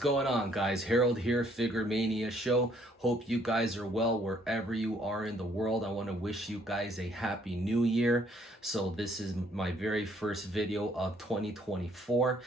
going on, guys? Harold here, Figuremania Show. Hope you guys are well wherever you are in the world. I want to wish you guys a happy new year. So this is my very first video of 2024.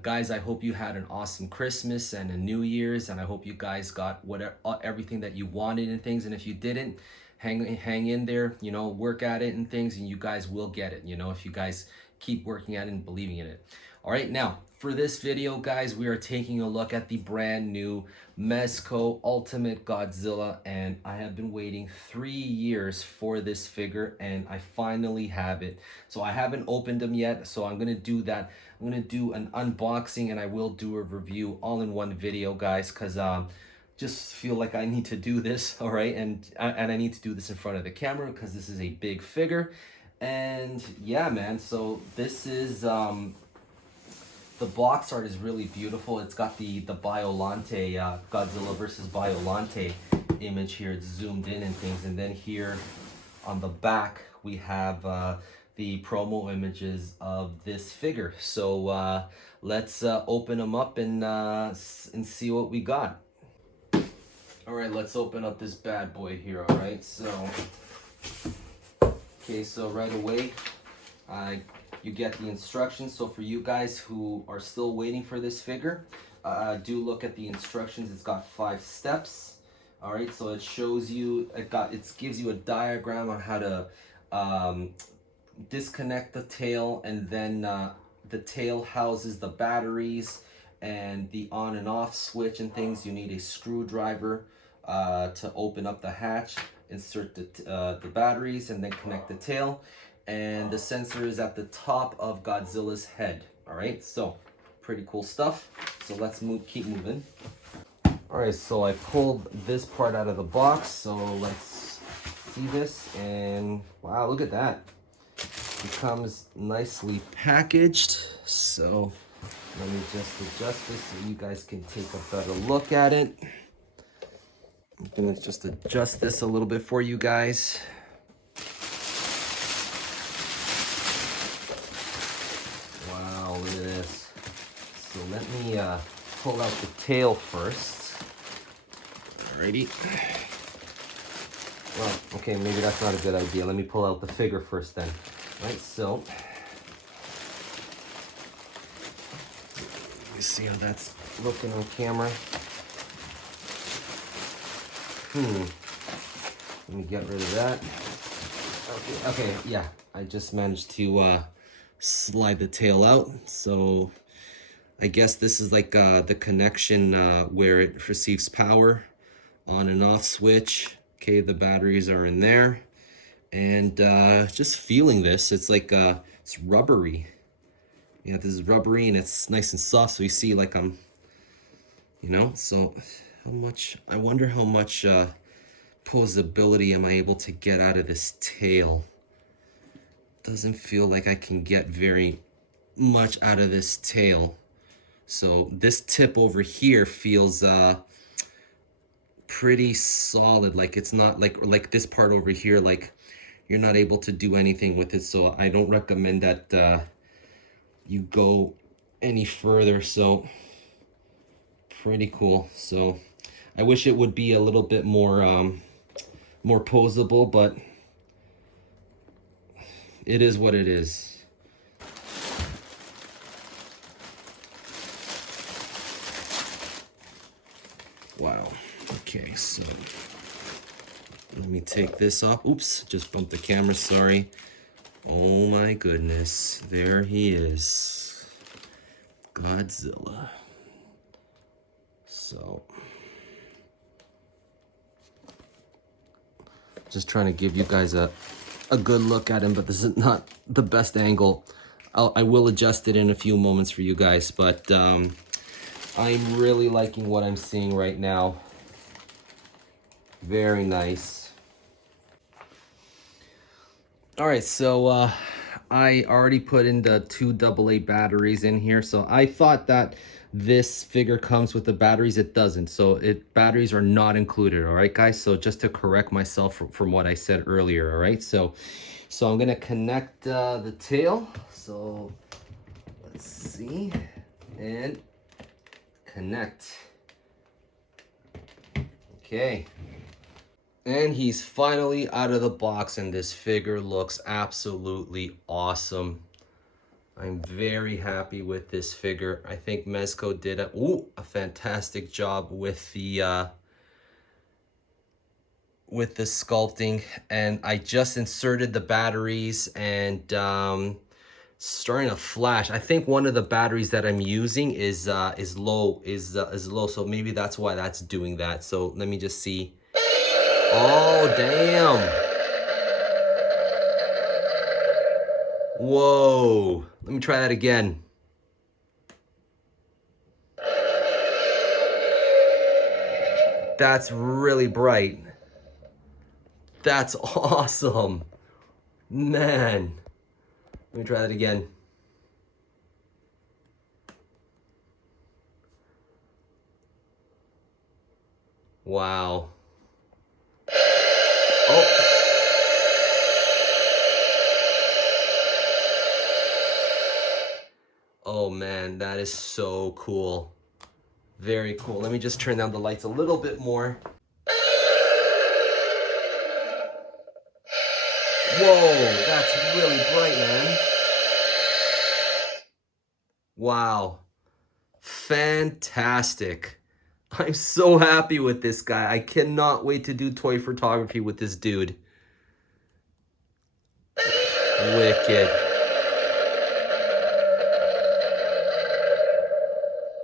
Guys, I hope you had an awesome Christmas and a New Year's, and I hope you guys got whatever everything that you wanted and things. And if you didn't, hang in there, you know, work at it and things, and you guys will get it, you know, if you guys keep working at it and believing in it. All right, now for this video, guys, we are taking a look at the brand new Mezco Ultimate Godzilla, and I have been waiting 3 years for this figure, and I finally have it. So I haven't opened them yet, so I'm gonna do that. I'm gonna do an unboxing, and I will do a review all in one video, guys, because just feel like I need to do this. All right, and I need to do this in front of the camera because this is a big figure. And yeah, man, so this is the box art is really beautiful. It's got the Biolante, Godzilla versus Biolante image here. It's zoomed in and things. And then here on the back, we have the promo images of this figure. So let's open them up and see what we got. All right, let's open up this bad boy here, all right? So, okay, so right away, you get the instructions. So for you guys who are still waiting for this figure, do look at the instructions. It's got 5 steps. All right, so it shows you, it gives you a diagram on how to disconnect the tail, and then the tail houses the batteries and the on and off switch and things. You need a screwdriver to open up the hatch, insert the batteries, and then connect the tail. And the sensor is at the top of Godzilla's head. All right, so pretty cool stuff. So let's keep moving. All right, so I pulled this part out of the box. So let's see this, and wow, look at that. It comes nicely packaged. So let me just adjust this so you guys can take a better look at it. I'm gonna just adjust this a little bit for you guys. Wow, look at this. So let me pull out the tail first. Alrighty. Well, okay, maybe that's not a good idea. Let me pull out the figure first then. Right, so let me see how that's looking on camera. Let me get rid of that. Okay, yeah, I just managed to slide the tail out. So I guess this is like the connection where it receives power, on and off switch. Okay, the batteries are in there. And just feeling this, it's like it's rubbery. Yeah, this is rubbery and it's nice and soft. So you see, like you know, so how much, I wonder how much posability am I able to get out of this tail. Doesn't feel like I can get very much out of this tail. So this tip over here feels pretty solid. Like it's not like this part over here, like you're not able to do anything with it. So I don't recommend that you go any further. So pretty cool. So I wish it would be a little bit more more posable, but it is what it is. Wow. Okay, so let me take this off. Oops, just bumped the camera, sorry. Oh my goodness, there he is, Godzilla. So just trying to give you guys a good look at him, but this is not the best angle. I will adjust it in a few moments for you guys, but I'm really liking what I'm seeing right now. Very nice. All right, so I already put in the 2 AA batteries in here. So I thought that this figure comes with the batteries. It doesn't. So batteries are not included. All right, guys. So just to correct myself from what I said earlier. All right. So I'm gonna connect the tail. So let's see, and connect. Okay. And he's finally out of the box, and this figure looks absolutely awesome. I'm very happy with this figure. I think Mezco did a fantastic job with the sculpting, and I just inserted the batteries, and starting to flash. I think one of the batteries that I'm using is low, so maybe that's why that's doing that. So let me just see. Oh, damn. Whoa. Let me try that again. That's really bright. That's awesome. Man. Let me try that again. Wow. Oh. Oh man, that is so cool. Very cool. Let me just turn down the lights a little bit more. Whoa, that's really bright, man. Wow. Fantastic. I'm so happy with this guy. I cannot wait to do toy photography with this dude. Wicked.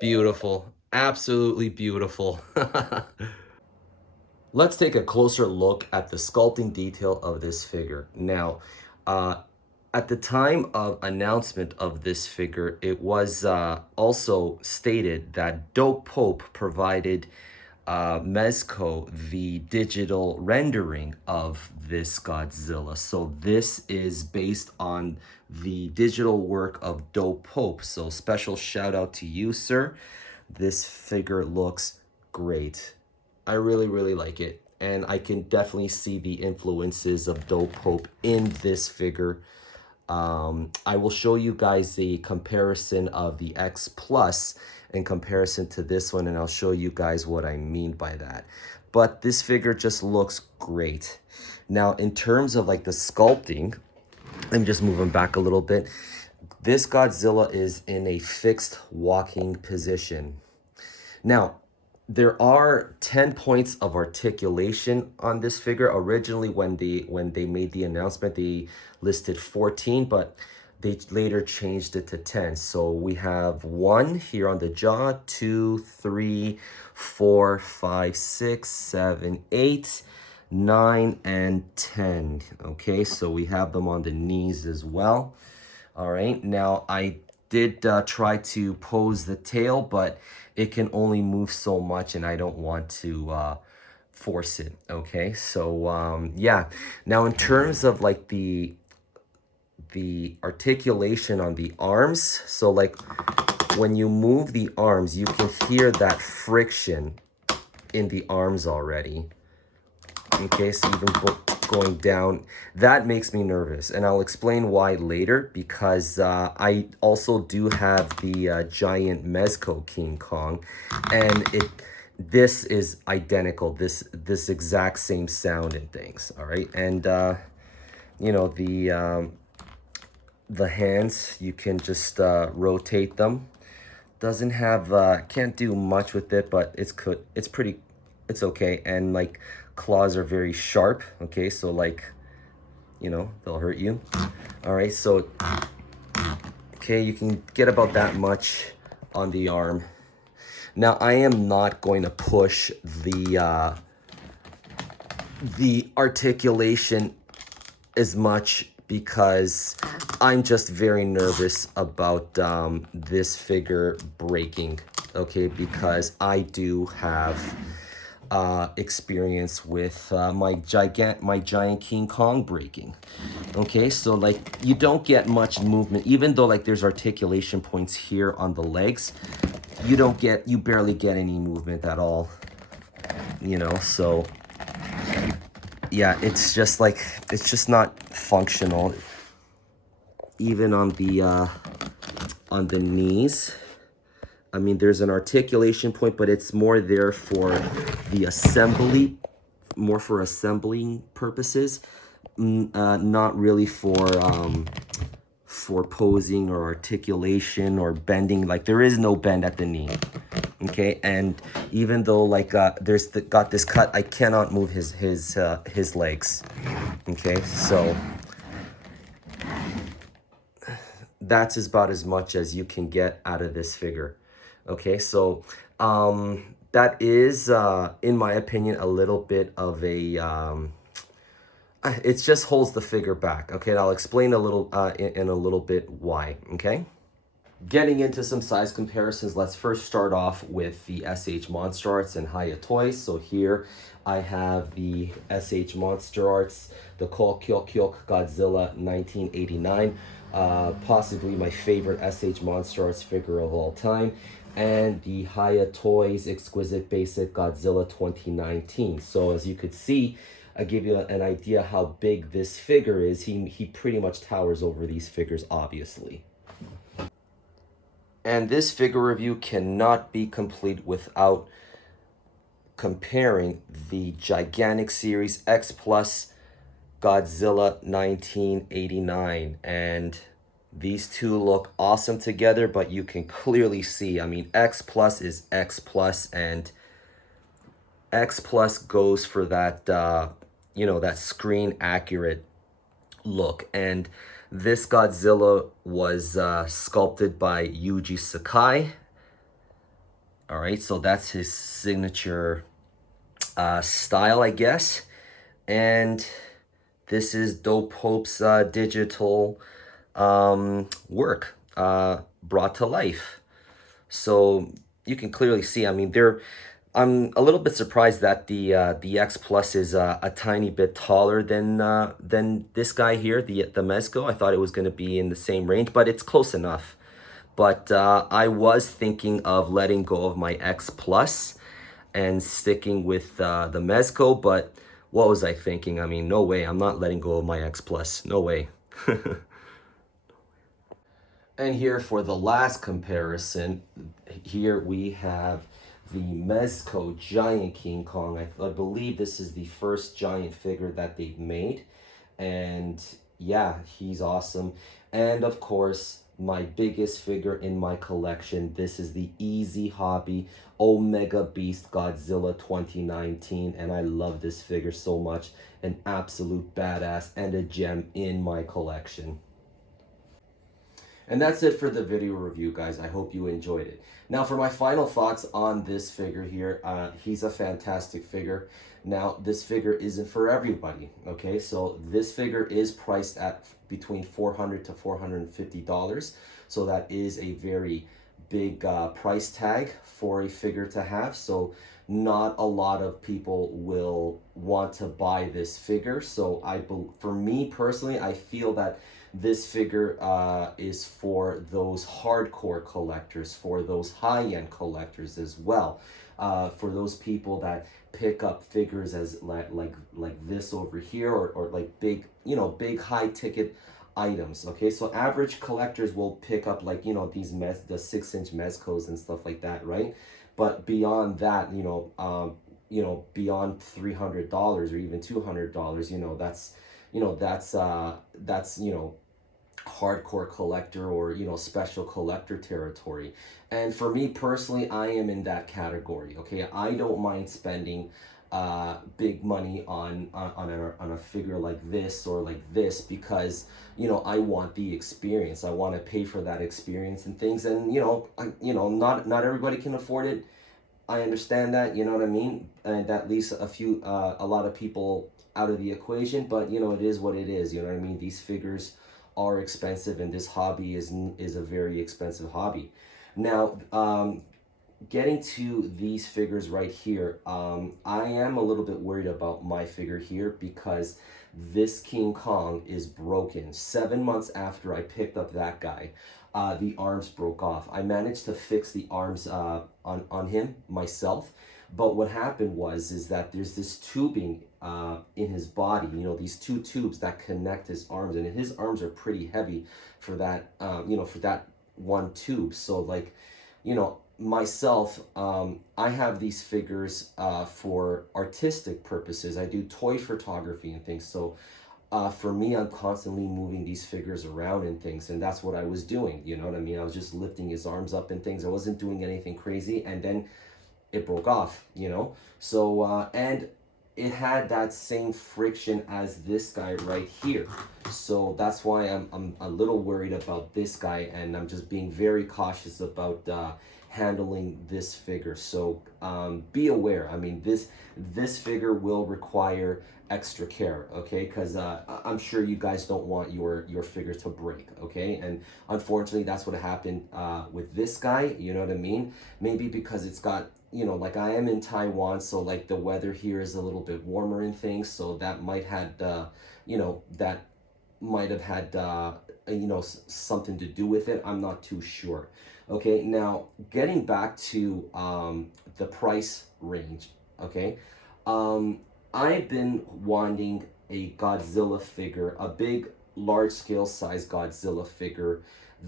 Beautiful. Absolutely beautiful. Let's take a closer look at the sculpting detail of this figure. Now, at the time of announcement of this figure, it was also stated that Dope Pope provided Mezco the digital rendering of this Godzilla. So this is based on the digital work of Dope Pope. So special shout out to you, sir. This figure looks great. I really, really like it. And I can definitely see the influences of Dope Pope in this figure. I will show you guys the comparison of the X Plus in comparison to this one, and I'll show you guys what I mean by that. But this figure just looks great. Now, in terms of like the sculpting, let me just move him back a little bit. This Godzilla is in a fixed walking position. Now, there are 10 points of articulation on this figure. Originally, when they made the announcement, they listed 14, but they later changed it to 10. So we have 1 here on the jaw, 2, 3, 4, 5, 6, 7, 8, 9, and 10. Okay, so we have them on the knees as well. All right, now I did try to pose the tail, but it can only move so much, and I don't want to force it. Okay, so yeah. Now in terms of like the articulation on the arms, so like when you move the arms, you can hear that friction in the arms already. Okay, so even going down, that makes me nervous, and I'll explain why later, because I also do have the giant Mezco King Kong, and this is identical, this exact same sound and things. All right, and you know, the hands, you can just rotate them. Doesn't have can't do much with it, but it's okay. And like claws are very sharp. Okay, so like, you know, they'll hurt you. All right, so okay, you can get about that much on the arm. Now I am not going to push the articulation as much, because I'm just very nervous about this figure breaking. Okay, because I do have experience with my giant King Kong breaking. Okay, so like you don't get much movement, even though like there's articulation points here on the legs. You barely get any movement at all, you know. So yeah, it's just not functional. Even on the knees, I mean, there's an articulation point, but it's more there for the assembly, more for assembling purposes, not really for posing or articulation or bending. Like, there is no bend at the knee. Okay, and even though like there's got this cut, I cannot move his legs. Okay, so that's about as much as you can get out of this figure. Okay, so that is in my opinion a little bit of a it just holds the figure back. Okay, and I'll explain a little in a little bit why. Okay, getting into some size comparisons, let's first start off with the SH Monster Arts and Hiya Toys. So here I have the SH Monster Arts, the Godzilla 1989, possibly my favorite SH Monster Arts figure of all time, and the Hiya Toys Exquisite Basic Godzilla 2019. So as you could see, I give you an idea how big this figure is. He pretty much towers over these figures, obviously. And this figure review cannot be complete without comparing the gigantic series X Plus Godzilla 1989. And these two look awesome together, but you can clearly see, I mean, X Plus is X Plus, and X Plus goes for that, you know, that screen accurate look. And this Godzilla was sculpted by Yuji Sakai. All right, so that's his signature style, I guess. And this is Dope Hope's digital work brought to life. So you can clearly see, I mean, I'm a little bit surprised that the X Plus is a tiny bit taller than this guy here, the Mezco. I thought it was going to be in the same range, but it's close enough. But I was thinking of letting go of my X Plus and sticking with the Mezco, but what was I thinking? I mean, no way. I'm not letting go of my X Plus. No way. And here for the last comparison, here we have the Mezco Giant King Kong. I believe this is the first giant figure that they've made. And yeah, he's awesome. And of course, my biggest figure in my collection, this is the Easy Hobby Omega Beast Godzilla 2019. And I love this figure so much. An absolute badass and a gem in my collection. And that's it for the video review, guys. I hope you enjoyed it. Now, for my final thoughts on this figure here, he's a fantastic figure. Now, this figure isn't for everybody, okay? So this figure is priced at between $400 to $450. So that is a very big price tag for a figure to have. So not a lot of people will want to buy this figure. So for me personally, I feel that this figure is for those hardcore collectors, for those high-end collectors as well, for those people that pick up figures as like this over here, or like big, you know, big high-ticket items. Okay, so average collectors will pick up, like, you know, these the 6-inch Mezcos and stuff like that, right? But beyond that, you know, beyond $300 or even $200, you know, that's you know, hardcore collector, or, you know, special collector territory. And for me personally, I am in that category. Okay, I don't mind spending big money on a figure like this or like this, because, you know, I want the experience. I want to pay for that experience and things. And you know, not everybody can afford it. I understand that, you know what I mean, and that leaves a lot of people out of the equation. But you know, it is what it is. You know what I mean. These figures are expensive, and this hobby is a very expensive hobby. Now, getting to these figures right here, I am a little bit worried about my figure here, because this King Kong is broken. 7 months after I picked up that guy, the arms broke off. I managed to fix the arms on him myself, but what happened is that there's this tubing in his body, you know, these two tubes that connect his arms, and his arms are pretty heavy for that, you know, for that one tube. So, like, you know, myself, I have these figures for artistic purposes. I do toy photography and things. So for me, I'm constantly moving these figures around and things, and that's what I was doing. You know what I mean? I was just lifting his arms up and things. I wasn't doing anything crazy, and then it broke off. You know, so and it had that same friction as this guy right here. So that's why I'm a little worried about this guy, and I'm just being very cautious about handling this figure. So be aware. I mean, this figure will require extra care, okay? Because I'm sure you guys don't want your figure to break, okay? And unfortunately, that's what happened with this guy. You know what I mean? Maybe because it's got, you know, like I am in Taiwan, so like the weather here is a little bit warmer and things, so that might had you know, that might have had you know, something to do with it. I'm not too sure. Okay, now getting back to the price range. Okay, I've been wanting a Godzilla figure, a big, large scale size Godzilla figure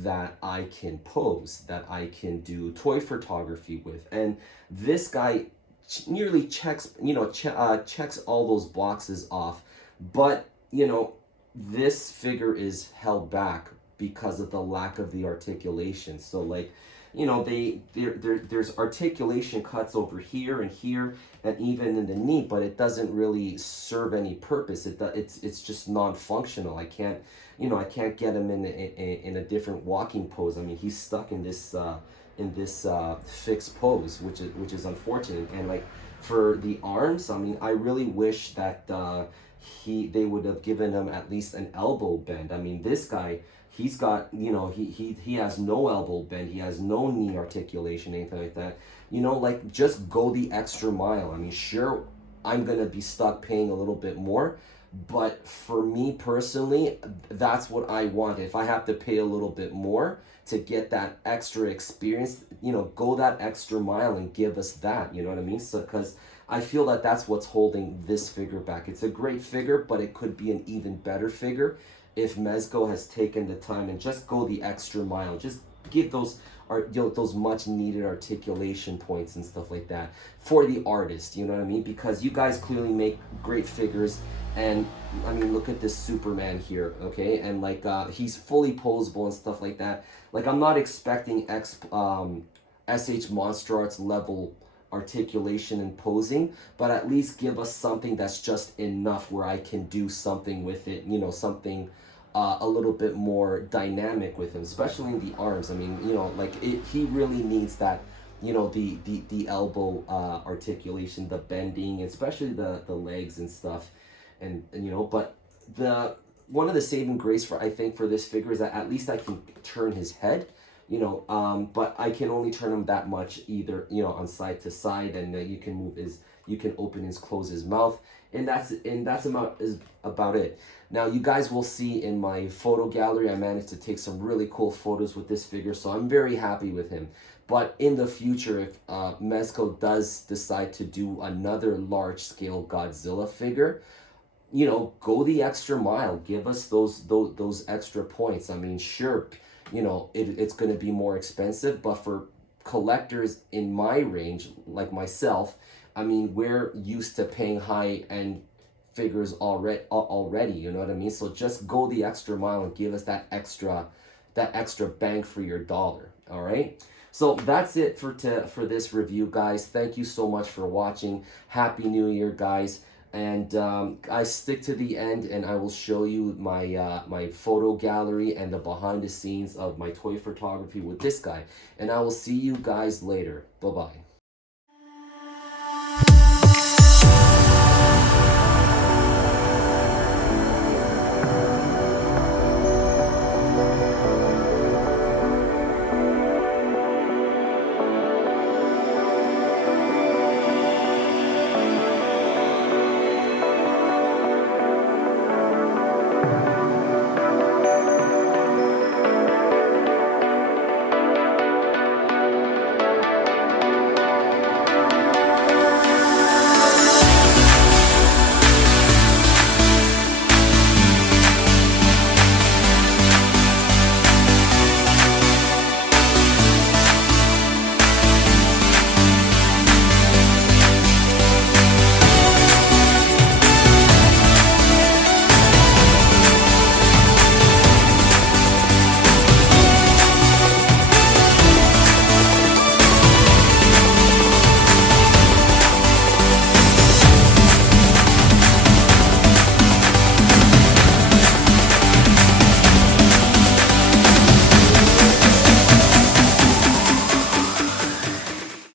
that I can pose, that I can do toy photography with. And this guy nearly checks, you know, checks all those boxes off. But, you know, this figure is held back because of the lack of the articulation. So like, you know, there's articulation cuts over here and even in the knee, but it doesn't really serve any purpose. It's just non-functional. I can't, you know, I can't get him in a different walking pose. I mean, he's stuck in this fixed pose, which is unfortunate. And like for the arms, I mean, I really wish that they would have given him at least an elbow bend. I mean, this guy, he's got, you know, he has no elbow bend, he has no knee articulation, anything like that. You know, like just go the extra mile. I mean, sure, I'm gonna be stuck paying a little bit more, but for me personally, that's what I want. If I have to pay a little bit more to get that extra experience, you know, go that extra mile and give us that, you know what I mean? So, because I feel that that's what's holding this figure back. It's a great figure, but it could be an even better figure if Mezco has taken the time and just go the extra mile. Just give those those much needed articulation points and stuff like that for the artist, you know what I mean? Because you guys clearly make great figures, and I mean, look at this Superman here, okay? And like he's fully posable and stuff like that. Like I'm not expecting SH Monster Arts level articulation and posing, but at least give us something that's just enough where I can do something with it, you know, something a little bit more dynamic with him, especially in the arms. I mean, you know, like he really needs that, you know, the elbow articulation, the bending, especially the legs and stuff, and you know. But the one of the saving grace for, I think, for this figure is that at least I can turn his head, you know, but I can only turn him that much, either, you know, on side to side, and you can move you can open his, close his mouth, and that's about it. Now you guys will see in my photo gallery, I managed to take some really cool photos with this figure, so I'm very happy with him. But in the future, if Mezco does decide to do another large scale Godzilla figure, you know, go the extra mile, give us those extra points. I mean, sure, you know, it's going to be more expensive, but for collectors in my range, like myself, I mean, we're used to paying high-end figures already, you know what I mean? So just go the extra mile and give us that extra bang for your dollar, all right? So that's it for this review, guys. Thank you so much for watching. Happy New Year, guys. And I stick to the end, and I will show you my my photo gallery and the behind the scenes of my toy photography with this guy. And I will see you guys later. Bye-bye.